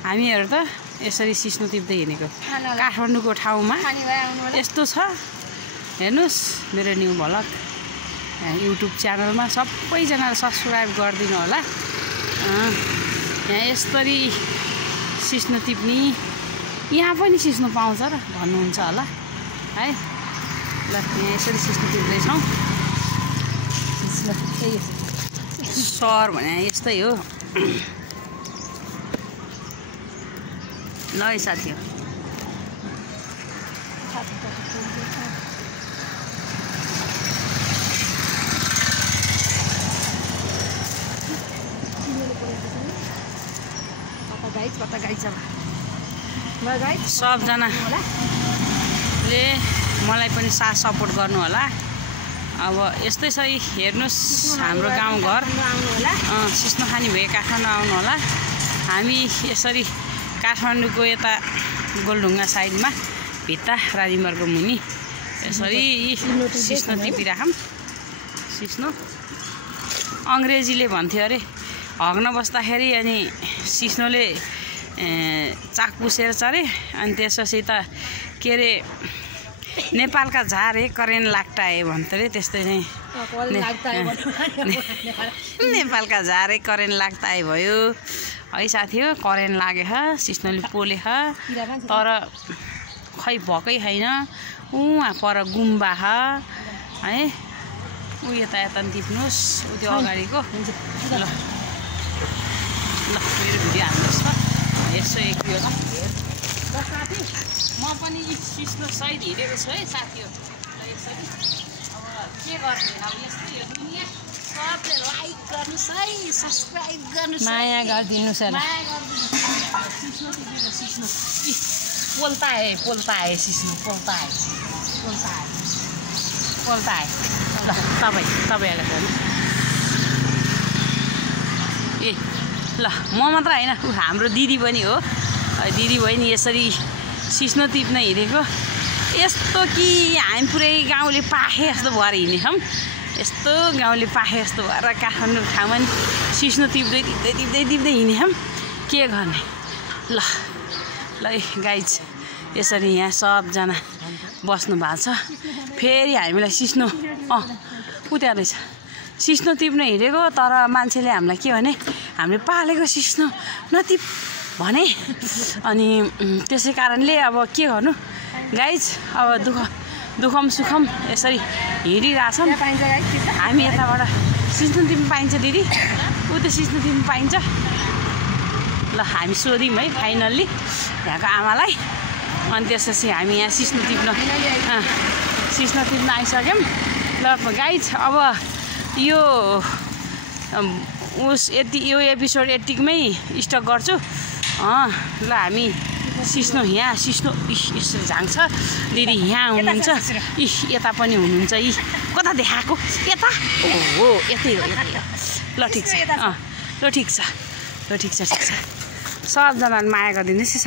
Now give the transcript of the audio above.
हामीहरू त यसरी सिस्नो टिप्दै हिँडेको काठमाडौँको ठाउँमा यस्तो छ। हेर्नुहोस् मेरो न्यू भ्लग युट्युब च्यानलमा सबैजनाले सब्सक्राइब गरिदिनु होला। यहाँ यसरी सिस्नो टिप्ने, यहाँ पनि सिस्नो पाउँछ र भन्नुहुन्छ होला है। ल यहाँ यसरी सिस्नो टिप्दैछौँ। सर भने यस्तै हो। ल है साथी, सबजनाले मलाई पनि साथ सपोर्ट गर्नु होला। अब यस्तै छ हेर्नुहोस् हाम्रो गाउँघर सिस्नो खानी भए काठमाडौँ आउनु होला। हामी यसरी काठमाडौँको यता गोलढुङ्गा साइडमा भित्ता रानीमर्गको मुनि यसरी सिस्नो टिपिराखौँ। सिस्नो अङ्ग्रेजीले भन्थ्यो अरे हग्न बस्दाखेरि अनि सिस्नोले चाक पुसेर चरे अनि त्यसपछि त के अरे नेपालका झारे करेन्ट लाग्टा है भन्थ्यो अरे। त्यस्तै चाहिँ नेपालका झारे करेन्ट लाग्टा है भयो है साथी हो। करेन्ट लागे सिस्नोले पोले तर खै भएकै छैन। उहाँ पर गुम्बा है ऊ यता यता टिप्नुहोस् ऊ त्यो अगाडिको। ल ल मेरो भिडियो हाल्नुहोस् न यसो एक यो साथी। म पनि सिस्नो सहित हिँडेको छु है साथी हो। ल यसरी अब के गर्ने, अब यस्तै हो दुनियाँ। सबले लाइक गर्नुहोस् है, सब्सक्राइब गर्नुहोस्, माया गरिदिनुहोस्। माया गरिदिनुहोस्। सिस्नो टिपेको सिस्नो पोल्ता है सिस्नो पोल्ता है। ल तपाईँ आएको छ ए ल म मात्र होइन हाम्रो दिदी पनि हो। दिदी बहिनी यसरी सिस्नो टिप्न हिँडेको यस्तो कि हामी पुरै गाउँले पाखे जस्तो भएर हिँडेछौँ। यस्तो गाउँले पाखे जस्तो भएर काठमाडौँ ठाउँमा नि सिस्नो टिप्दै हिँडेछौँ। के गर्ने ल गाइज यसरी यहाँ सबजना बस्नु भएको छ। फेरि हामीलाई सिस्नो उता रहेछ सिस्नो टिप्न हिँडेको तर मान्छेले हामीलाई के भने हामीले पालेको सिस्नो नटिप भने। अनि त्यसै कारणले अब के गर्नु गाइज, अब दुखम सुखम यसरी हिँडिरहेछौँ हामी। यताबाट सिस्नो टिप्न पाइन्छ दिदी, ऊ त्यो सिस्नो टिप्न पाइन्छ। ल हामी सोध्यौँ है फाइनल्ली यहाँको आमालाई। अनि त्यसपछि हामी यहाँ सिस्नो टिप्न आइसक्यौँ। ल गाइज अब यो यो एपिसोड यतिमै स्टक गर्छु। ल हामी सिस्नो यहाँ सिस्नो यसरी झाङ्छ दिदी यहाँ हुनुहुन्छ, यता पनि हुनुहुन्छ। कता देखाएको यता हो यतै हो। ल ठिक छ, ल ठिक छ सबजनाले माया गरिदिनुहोस् है।